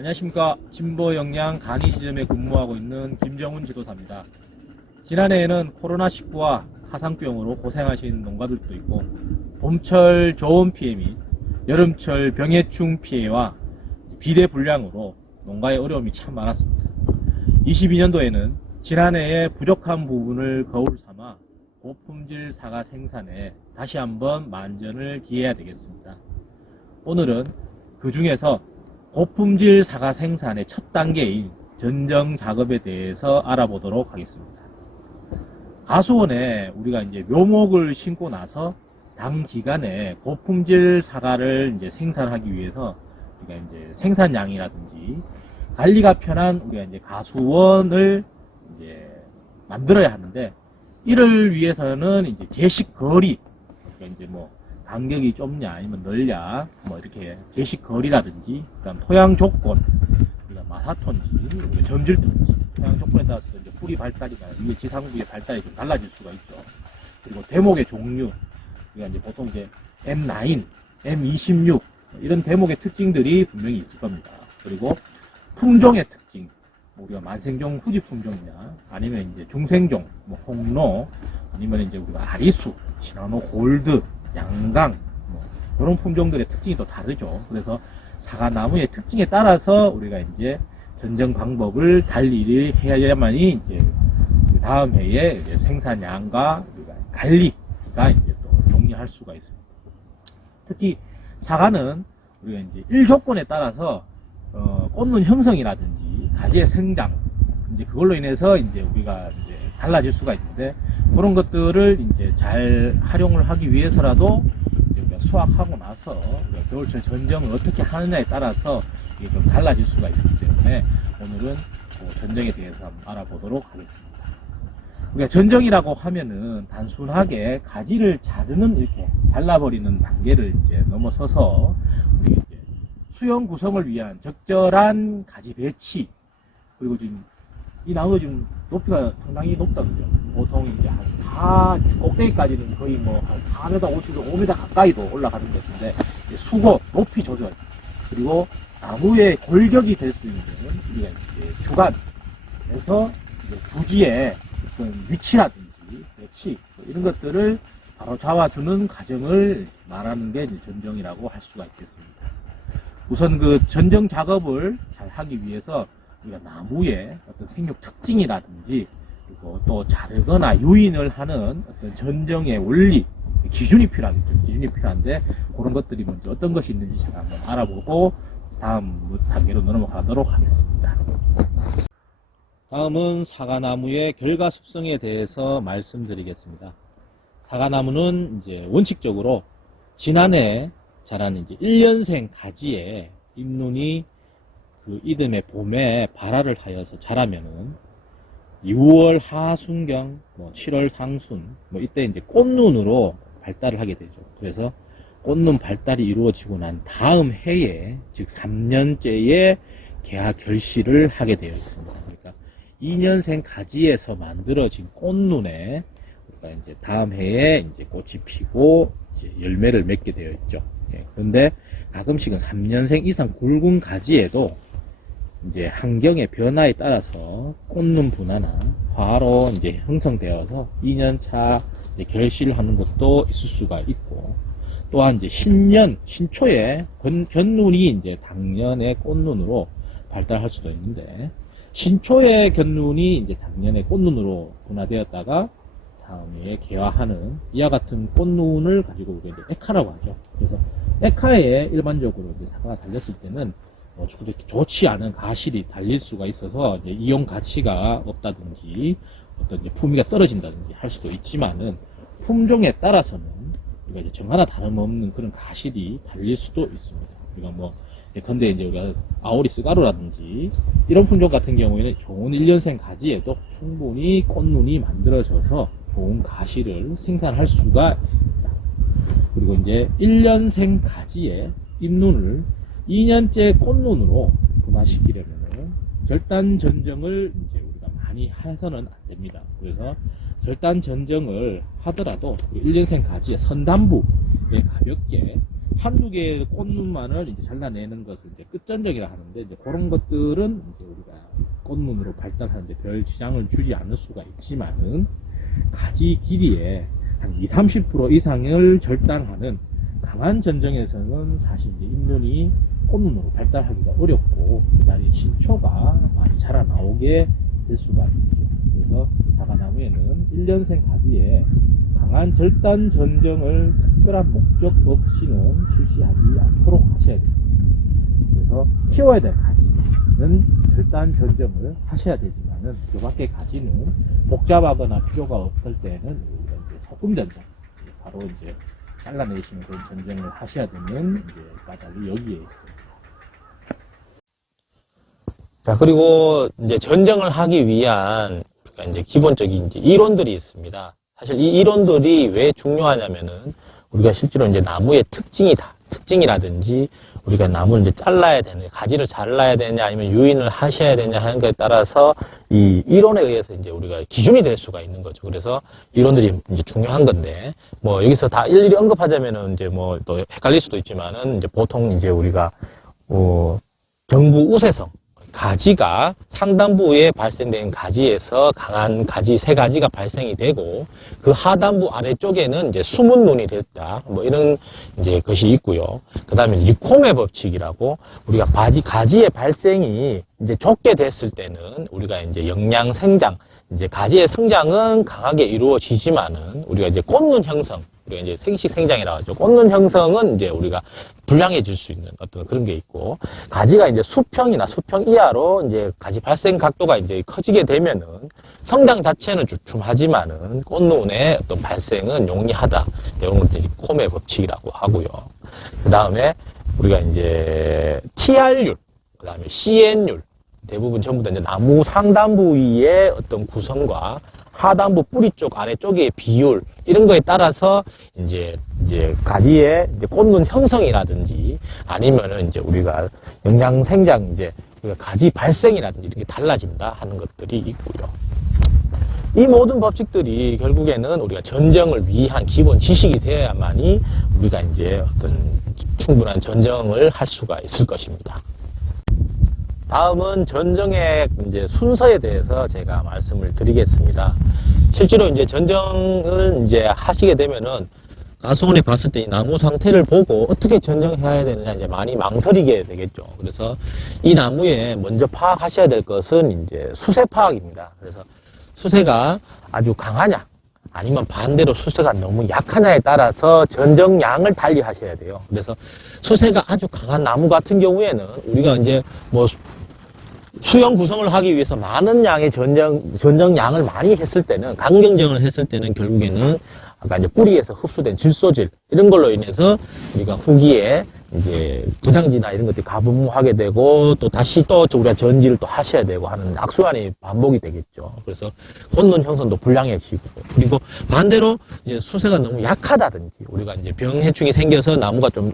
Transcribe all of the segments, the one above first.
안녕하십니까 진보 영양 간이 지점에 근무하고 있는 김정훈 지도사입니다. 지난해에는 코로나19와 화상병으로 고생하신 농가들도 있고 봄철 저온 피해 및 여름철 병해충 피해와 비대 불량으로 농가의 어려움이 참 많았습니다. 22년도에는 지난해에 부족한 부분을 거울 삼아 고품질 사과 생산에 다시 한번 만전을 기해야 되겠습니다. 오늘은 그 중에서 고품질 사과 생산의 첫 단계인 전정 작업에 대해서 알아보도록 하겠습니다. 가수원에 우리가 이제 묘목을 심고 나서 단기간에 고품질 사과를 이제 생산하기 위해서 우리가 이제 생산량이라든지 관리가 편한 우리가 이제 가수원을 이제 만들어야 하는데 이를 위해서는 이제 제식 거리 그러니까 이제 뭐 간격이 좁냐 아니면 넓냐 뭐 이렇게 제식 거리라든지 그다음 토양 조건 우리가 마사톤지 점질토인지 토양 조건에 따라서 이제 뿌리 발달이나 위에 지상부의 발달이 좀 달라질 수가 있죠. 그리고 대목의 종류 우리가 이제 보통 이제 M9, M26 이런 대목의 특징들이 분명히 있을 겁니다. 그리고 품종의 특징 뭐 우리가 만생종 후지 품종이냐 아니면 이제 중생종 뭐 홍로 아니면 이제 우리가 아리수 시나노 골드 양강 뭐 이런 품종들의 특징이 또 다르죠. 그래서 사과나무의 특징에 따라서 우리가 이제 전정 방법을 달리 해야만이 이제 그 다음 해에 이제 생산량과 관리가 이제 또 용이할 수가 있습니다. 특히 사과는 우리가 이제 일조건에 따라서 어, 꽃눈 형성이라든지 가지의 생장 이제 그걸로 인해서 이제 우리가 이제 달라질 수가 있는데 그런 것들을 이제 잘 활용을 하기 위해서라도 수확하고 나서 겨울철 전정을 어떻게 하느냐에 따라서 이게 좀 달라질 수가 있기 때문에 오늘은 그 전정에 대해서 한번 알아보도록 하겠습니다. 우리가 전정이라고 하면은 단순하게 가지를 자르는 이렇게 잘라버리는 단계를 이제 넘어서서 우리 이제 수영 구성을 위한 적절한 가지 배치 그리고 지금 이 나무가 지금 높이가 상당히 높다 그죠 보통 이제 한 4, 꼭대기까지는 거의 뭐 한 4m, 50m, 5m 가까이도 올라가는 것인데 수고, 높이 조절 그리고 나무의 골격이 될 수 있는 우리가 이제 주간에서 이제 주지의 어떤 위치라든지 배치 뭐 이런 것들을 바로 잡아주는 과정을 말하는 게 전정이라고 할 수가 있겠습니다. 우선 그 전정 작업을 잘 하기 위해서 우리가 나무의 어떤 생육 특징이라든지 그리고 또 자르거나 유인을 하는 어떤 전정의 원리 기준이 필요하겠죠. 기준이 필요한데 그런 것들이 먼저 어떤 것이 있는지 제가 한번 알아보고 다음 단계로 넘어가도록 하겠습니다. 다음은 사과나무의 결과 습성에 대해서 말씀드리겠습니다. 사과나무는 이제 원칙적으로 지난해 자란 이제 1년생 가지에 잎눈이 그 이듬해 봄에 발화를 하여서 자라면은 6월 하순경, 뭐 7월 상순, 뭐 이때 이제 꽃눈으로 발달을 하게 되죠. 그래서 꽃눈 발달이 이루어지고 난 다음 해에, 즉 3년째에 개화 결실을 하게 되어 있습니다. 그러니까 2년생 가지에서 만들어진 꽃눈에 우리가 이제 다음 해에 이제 꽃이 피고 이제 열매를 맺게 되어 있죠. 예, 그런데 가끔씩은 3년생 이상 굵은 가지에도 이제 환경의 변화에 따라서 꽃눈 분화나 화로 이제 형성되어서 2년차 결실하는 것도 있을 수가 있고 또한 이제 신년 신초에 견, 견눈이 이제 당년의 꽃눈으로 발달할 수도 있는데 신초의 견눈이 이제 당년의 꽃눈으로 분화되었다가 다음에 개화하는 이와 같은 꽃눈을 가지고 우리가 이제 에카라고 하죠. 그래서 에카에 일반적으로 이제 사과가 달렸을 때는 좋지 않은 가실이 달릴 수가 있어서 이용 가치가 없다든지 어떤 품위가 떨어진다든지 할 수도 있지만은 품종에 따라서는 우리가 이제 정 하나 다름없는 그런 가실이 달릴 수도 있습니다. 우리가 뭐 예컨대 이제 우리가 아오리스 가루라든지 이런 품종 같은 경우에는 좋은 1년생 가지에도 충분히 꽃눈이 만들어져서 좋은 가시를 생산할 수가 있습니다. 그리고 이제 1년생 가지의 잎눈을 2년째 꽃눈으로 분화시키려면 절단 전정을 이제 우리가 많이 해서는 안 됩니다. 그래서 절단 전정을 하더라도 1년생 가지의 선단부에 가볍게 한두 개의 꽃눈만을 이제 잘라내는 것을 이제 끝전적이라 하는데 이제 그런 것들은 이제 우리가 꽃눈으로 발달하는데 별 지장을 주지 않을 수가 있지만은 가지 길이에 한 20, 30% 이상을 절단하는 강한 전정에서는 사실 이제 잎눈이 꽃눈으로 발달하기가 어렵고 그 자리에 신초가 많이 자라나오게 될 수가 있죠. 그래서 사과나무에는 1년생 가지에 강한 절단 전정을 특별한 목적 없이는 실시하지 않도록 하셔야 됩니다. 그래서 키워야 될 가지는 절단 전정을 하셔야 되지만은 그 밖에 가지는 복잡하거나 필요가 없을 때는 소금 전정 바로 이제 잘라내시는 그런 전정을 하셔야 되는 이제 까닭이 여기에 있습니다. 자, 그리고 이제 전정을 하기 위한 그러니까 이제 기본적인 이제 이론들이 있습니다. 사실 이 이론들이 왜 중요하냐면은 우리가 실제로 이제 나무의 특징이 다. 특징이라든지 우리가 나무를 이제 잘라야 되느냐, 가지를 잘라야 되냐, 아니면 유인을 하셔야 되냐 하는 것에 따라서 이 이론에 의해서 이제 우리가 기준이 될 수가 있는 거죠. 그래서 이론들이 이제 중요한 건데, 뭐 여기서 다 일일이 언급하자면은 이제 뭐 또 헷갈릴 수도 있지만은 이제 보통 이제 우리가 어, 정부 우세성, 가지가 상단부에 발생된 가지에서 강한 가지 세 가지가 발생이 되고 그 하단부 아래쪽에는 이제 숨은 눈이 됐다 뭐 이런 이제 것이 있고요. 그 다음에 리콤의 법칙이라고 우리가 가지 가지의 발생이 이제 좁게 됐을 때는 우리가 이제 영양 생장 이제 가지의 성장은 강하게 이루어지지만은 우리가 이제 꽃눈 형성 이제 생식 생장이라고 하죠. 꽃눈 형성은 이제 우리가 불량해질 수 있는 어떤 그런 게 있고 가지가 이제 수평이나 수평 이하로 이제 가지 발생 각도가 이제 커지게 되면은 성장 자체는 주춤하지만은 꽃눈의 어떤 발생은 용이하다. 이런 것들이 콤의 법칙이라고 하고요. 그 다음에 우리가 이제 TR율, 그 다음에 CN율 대부분 전부 다 이제 나무 상단 부위의 어떤 구성과 하단부 뿌리 쪽 아래쪽의 비율 이런 거에 따라서 이제 이제 가지의 이제 꽃눈 형성이라든지 아니면은 이제 우리가 영양 생장 이제 우리가 가지 발생이라든지 이렇게 달라진다 하는 것들이 있고요. 이 모든 법칙들이 결국에는 우리가 전정을 위한 기본 지식이 되어야만이 우리가 이제 어떤 충분한 전정을 할 수가 있을 것입니다. 다음은 전정의 이제 순서에 대해서 제가 말씀을 드리겠습니다. 실제로 이제 전정을 이제 하시게 되면은 가수원에 봤을 때 이 나무 상태를 보고 어떻게 전정해야 되느냐 이제 많이 망설이게 되겠죠. 그래서 이 나무에 먼저 파악하셔야 될 것은 이제 수세 파악입니다. 그래서 수세가 아주 강하냐 아니면 반대로 수세가 너무 약하냐에 따라서 전정량을 달리 하셔야 돼요. 그래서 수세가 아주 강한 나무 같은 경우에는 우리가 이제 뭐 수영 구성을 하기 위해서 많은 양의 전정, 전정량을 많이 했을 때는, 강경정을 했을 때는 결국에는 아까 이제 뿌리에서 흡수된 질소질, 이런 걸로 인해서 우리가 후기에 이제 도장지나 이런 것들이 가분무하게 되고 또 다시 또 우리가 전지를 또 하셔야 되고 하는 악순환이 반복이 되겠죠. 그래서 혼눈 형성도 불량해지고 그리고 반대로 이제 수세가 너무 약하다든지 우리가 이제 병해충이 생겨서 나무가 좀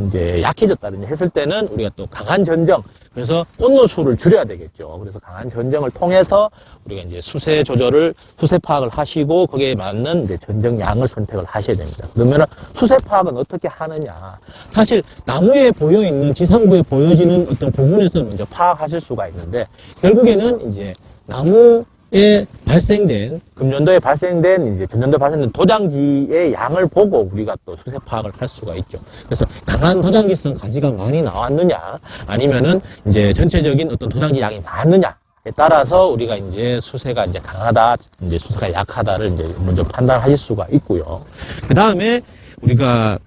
이제 약해졌다든지 했을 때는 우리가 또 강한 전정 그래서 꽃눈 수를 줄여야 되겠죠. 그래서 강한 전정을 통해서 우리가 이제 수세 조절을 수세 파악을 하시고 거기에 맞는 이제 전정량을 선택을 하셔야 됩니다. 그러면은 수세 파악은 어떻게 하느냐? 사실 나무에 보여 있는 지상부에 보여지는 어떤 부분에서 먼저 파악하실 수가 있는데 결국에는 이제 나무 에 발생된 금년도에 발생된 이제 전년도에 발생된 도장지의 양을 보고 우리가 또 수세 파악을 할 수가 있죠. 그래서 강한 도장지성 가지가 많이 나왔느냐 아니면은 이제 전체적인 어떤 도장지 양이 많느냐에 따라서 우리가 이제 수세가 이제 강하다, 이제 수세가 약하다를 이제 먼저 판단하실 수가 있고요. 그 다음에 우리가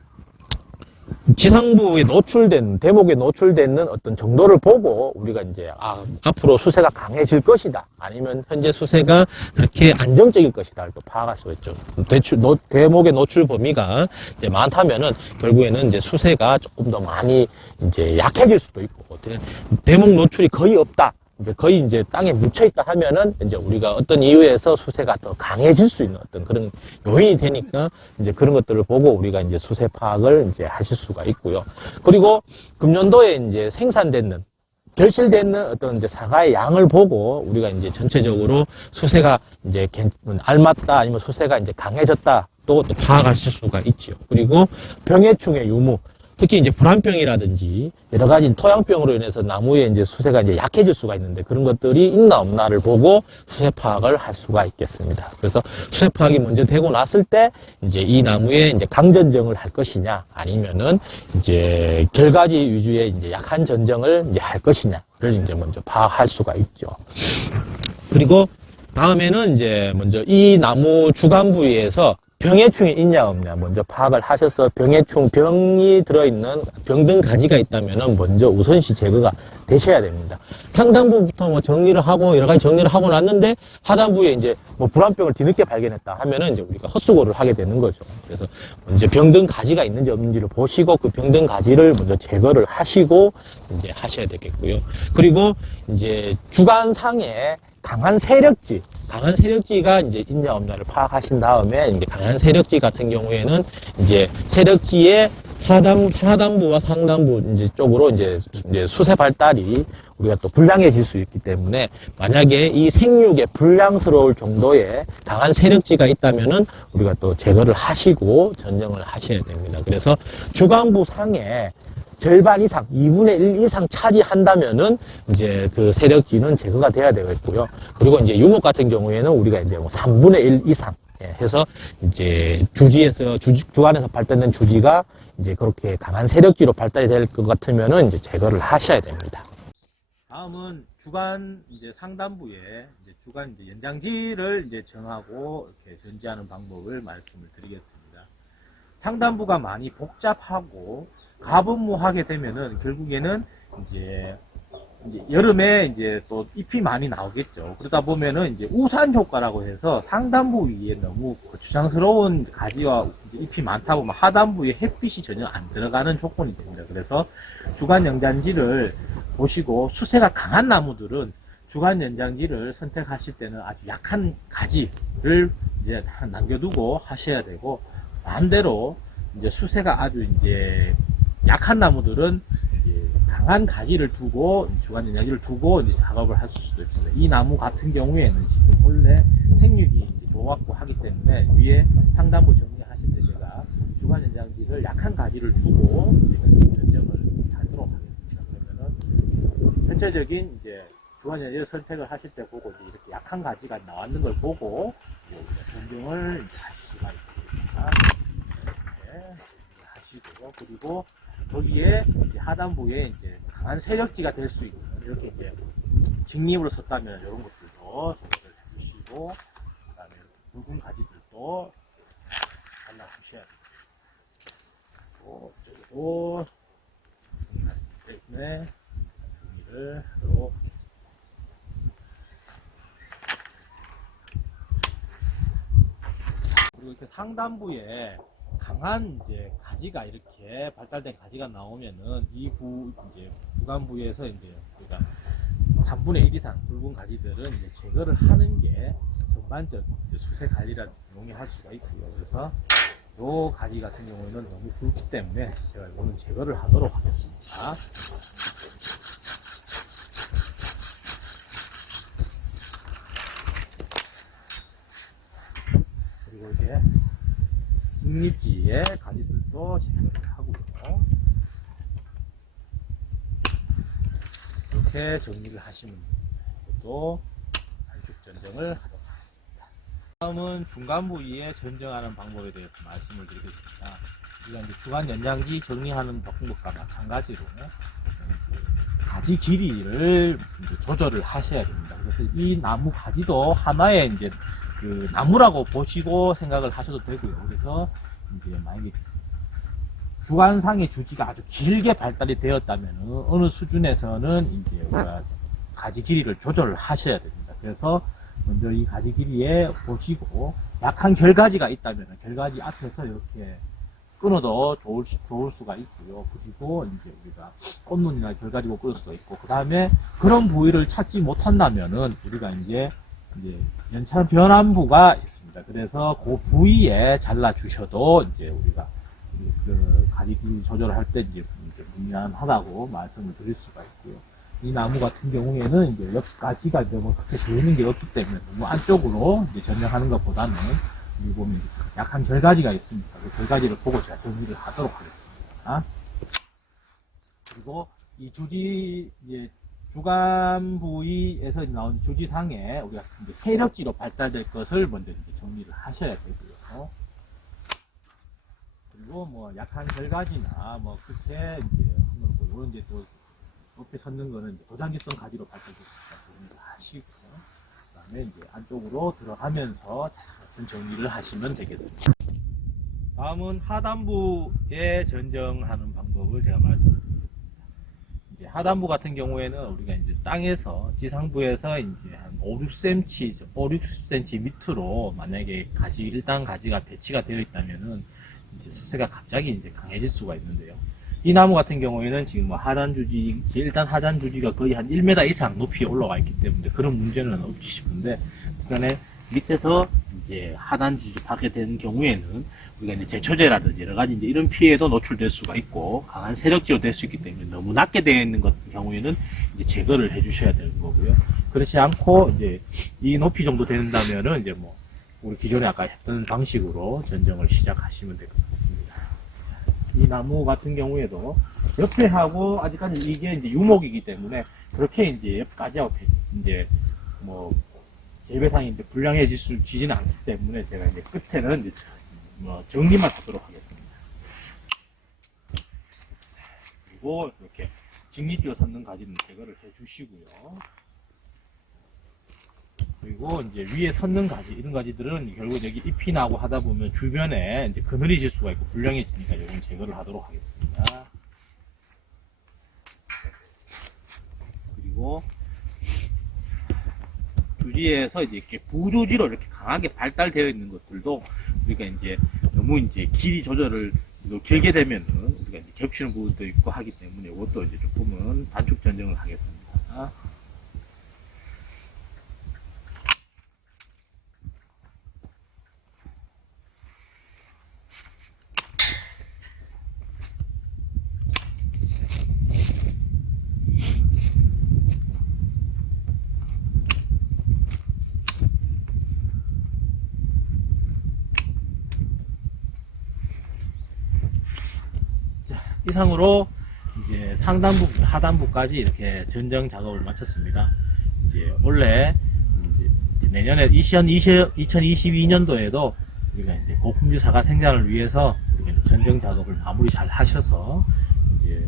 지상부에 노출된 대목에 노출되는 어떤 정도를 보고 우리가 이제 아 앞으로 수세가 강해질 것이다. 아니면 현재 수세가 그렇게 안정적일 것이다를 또 파악할 수 있죠. 대출 노, 대목의 노출 범위가 이제 많다면은 결국에는 이제 수세가 조금 더 많이 이제 약해질 수도 있고 대, 대목 노출이 거의 없다 이제 거의 이제 땅에 묻혀 있다 하면은 이제 우리가 어떤 이유에서 수세가 더 강해질 수 있는 어떤 그런 요인이 되니까 이제 그런 것들을 보고 우리가 이제 수세 파악을 이제 하실 수가 있고요. 그리고 금년도에 이제 생산되는 결실되는 어떤 이제 사과의 양을 보고 우리가 이제 전체적으로 수세가 이제 괜- 알맞다 아니면 수세가 이제 강해졌다 또, 또 파악하실 수가 있지요. 그리고 병해충의 유무 특히 이제 불안병이라든지 여러 가지 토양병으로 인해서 나무의 이제 수세가 이제 약해질 수가 있는데 그런 것들이 있나 없나를 보고 수세 파악을 할 수가 있겠습니다. 그래서 수세 파악이 먼저 되고 났을 때 이제 이 나무에 이제 강전정을 할 것이냐 아니면은 이제 결가지 위주의 이제 약한 전정을 이제 할 것이냐를 이제 먼저 파악할 수가 있죠. 그리고 다음에는 이제 먼저 이 나무 주간 부위에서 병해충이 있냐 없냐 먼저 파악을 하셔서 병해충 병이 들어있는 병든 가지가 있다면은 먼저 우선시 제거가 되셔야 됩니다. 상단부부터 뭐 정리를 하고 여러 가지 정리를 하고 났는데 하단부에 이제 뭐 불안병을 뒤늦게 발견했다 하면은 이제 우리가 헛수고를 하게 되는 거죠. 그래서 먼저 병든 가지가 있는지 없는지를 보시고 그 병든 가지를 먼저 제거를 하시고 이제 하셔야 되겠고요. 그리고 이제 주간상에 강한 세력지, 강한 세력지가 이제 있냐 없냐를 파악하신 다음에 이제 강한 세력지 같은 경우에는 이제 세력지의 하단 하단부와 상단부 이제 쪽으로 이제 이제 수세 발달이 우리가 또 불량해질 수 있기 때문에 만약에 이 생육에 불량스러울 정도의 강한 세력지가 있다면은 우리가 또 제거를 하시고 전정을 하셔야 됩니다. 그래서 주간부 상에 절반 이상, 2분의 1 이상 차지한다면은 이제 그 세력지는 제거가 돼야 되겠고요. 그리고 이제 유목 같은 경우에는 우리가 이제 뭐 3분의 1 이상 예, 해서 이제 주지에서 주, 주안에서 발달된 주지가 이제 그렇게 강한 세력지로 발달이 될 것 같으면은 이제 제거를 하셔야 됩니다. 다음은 주간 이제 상단부에 이제 주간 이제 연장지를 이제 정하고 이렇게 전지하는 방법을 말씀을 드리겠습니다. 상단부가 많이 복잡하고 가분무하게 되면은 결국에는 이제 이제 여름에 이제 또 잎이 많이 나오겠죠. 그러다 보면은 이제 우산 효과라고 해서 상단부 위에 너무 거추장스러운 가지와 이제 잎이 많다 보면 하단부에 햇빛이 전혀 안 들어가는 조건이 됩니다. 그래서 주간 연장지를 보시고 수세가 강한 나무들은 주간 연장지를 선택하실 때는 아주 약한 가지를 이제 남겨두고 하셔야 되고 반대로 이제 수세가 아주 이제 약한 나무들은 이제 강한 가지를 두고 주간 연장지를 두고 이제 작업을 할 수도 있습니다. 이 나무 같은 경우에는 지금 원래 생육이 이제 좋았고 하기 때문에 위에 상단부 정리하실 때 제가 주간 연장지를 약한 가지를 두고 전정을 하도록 하겠습니다. 그러면은 전체적인 이제 주간 연장지를 선택을 하실 때 보고 이렇게 약한 가지가 나왔는 걸 보고 전정을 이제 하실 수가 있습니다. 이렇게 하시고요. 그리고 거기에 하단부에 이제 강한 세력지가 될 수 있는 이렇게 이제 직립으로 섰다면 이런 것들도 정리를 해주시고 그다음에 붉은 가지들도 잘라주셔야 됩니다. 또 이쪽에도 때문에 정리를 하도록 하겠습니다. 그리고 이렇게 상단부에 강한 이제 가지가 이렇게 발달된 가지가 나오면은 이 부 이제 부간부에서 이제 우리가 3분의 1 이상 굵은 가지들은 이제 제거를 하는 게 전반적 수세 관리라든지 용이할 수가 있고요. 그래서 요 가지 같은 경우에는 너무 굵기 때문에 제가 이거는 제거를 하도록 하겠습니다. 그리고 이제 중립지의 가지들도 제거를 하고요. 이렇게 정리를 하시면. 이것도 한쪽 전정을 하도록 하겠습니다. 다음은 중간 부위에 전정하는 방법에 대해서 말씀을 드리겠습니다. 우리가 이제 주간 연장지 정리하는 방법과 마찬가지로 가지 길이를 조절을 하셔야 됩니다. 그래서 이 나무 가지도 하나의 이제 그 나무라고 보시고 생각을 하셔도 되고요. 그래서 이제 만약에 주관상의 주지가 아주 길게 발달이 되었다면 어느 수준에서는 이제 우리가 가지 길이를 조절을 하셔야 됩니다. 그래서 먼저 이 가지 길이에 보시고 약한 결가지가 있다면 결가지 앞에서 이렇게 끊어도 좋을, 수- 좋을 수가 있고요. 그리고 이제 우리가 꽃눈이나 결가지고 끊을 수도 있고 그 다음에 그런 부위를 찾지 못한다면은 우리가 이제 이제 연차 변환부가 있습니다. 그래서 그 부위에 잘라 주셔도 이제 우리가 이- 그 가지 길이 조절을 할때 이제 무난하다고 말씀을 드릴 수가 있고요. 이 나무 같은 경우에는 이제 옆 가지가 이제 뭐 그렇게 보이는 게 없기 때문에 너무 안쪽으로 이제 전정하는 것보다는 여기 보면 약한 결가지가 있습니다. 그 결가지를 보고 제가 정리를 하도록 하겠습니다. 그리고 이 주지 이제 주간 부위에서 나온 주지상에 우리가 이제 세력지로 발달될 것을 먼저 이제 정리를 하셔야 되고요. 그리고 뭐 약한 결가지나 뭐 끝에 이제 뭐 이런 이제 또 높이 섰는 거는 이제 도장지성 가지로 발달될. 그런 거 하시고 그다음에 이제 안쪽으로 들어가면서 같은 정리를 하시면 되겠습니다. 다음은 하단부에 전정하는 방법을 제가 말씀을 하단부 같은 경우에는 우리가 이제 땅에서 지상부에서 이제 한 5, 6cm, 5, 60cm 밑으로 만약에 가지, 일단 가지가 배치가 되어 있다면은 이제 수세가 갑자기 이제 강해질 수가 있는데요. 이 나무 같은 경우에는 지금 뭐 하단 주지, 일단 하단 주지가 거의 한 1m 이상 높이에 올라와 있기 때문에 그런 문제는 없지 싶은데, 그간에 밑에서 이제 하단 파게 된 경우에는 우리가 이제 제초제라든지 여러 가지 이제 이런 피해도 노출될 수가 있고 강한 세력지로 될 수 있기 때문에 너무 낮게 되어 있는 것 경우에는 이제 제거를 해 주셔야 되는 거고요. 그렇지 않고 이제 이 높이 정도 된다면은 이제 뭐 우리 기존에 아까 했던 방식으로 전정을 시작하시면 될 것 같습니다. 이 나무 같은 경우에도 옆에 하고 아직까지 이게 이제 유목이기 때문에 그렇게 이제 옆까지하고 이제 뭐 재배상이 이제 불량해질 수 지지는 않기 때문에 제가 이제 끝에는 이제 뭐 정리만 하도록 하겠습니다. 그리고 이렇게 직립비로 섰는 가지는 제거를 해주시고요. 그리고 이제 위에 섰는 가지 이런 가지들은 결국 여기 잎이 나고 하다 보면 주변에 이제 그늘이 질 수가 있고 불량해지니까 이건 제거를 하도록 하겠습니다. 그리고 주지에서 이제 이렇게 부주지로 이렇게 강하게 발달되어 있는 것들도 우리가 이제 너무 이제 길이 조절을 또 길게 되면은 우리가 이제 겹치는 부분도 있고 하기 때문에 이것도 이제 조금은 단축 전정을 하겠습니다. 이상으로 이제 상단부, 하단부까지 이렇게 전정 작업을 마쳤습니다. 이제 원래 이제 내년에 2020, 2022년도에도 우리가 이제 고품질 사과 생산을 위해서 전정 작업을 마무리 잘 하셔서 이제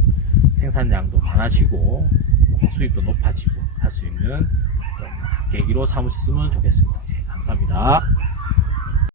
생산량도 많아지고 수입도 높아지고 할 수 있는 계기로 삼으셨으면 좋겠습니다. 예, 감사합니다.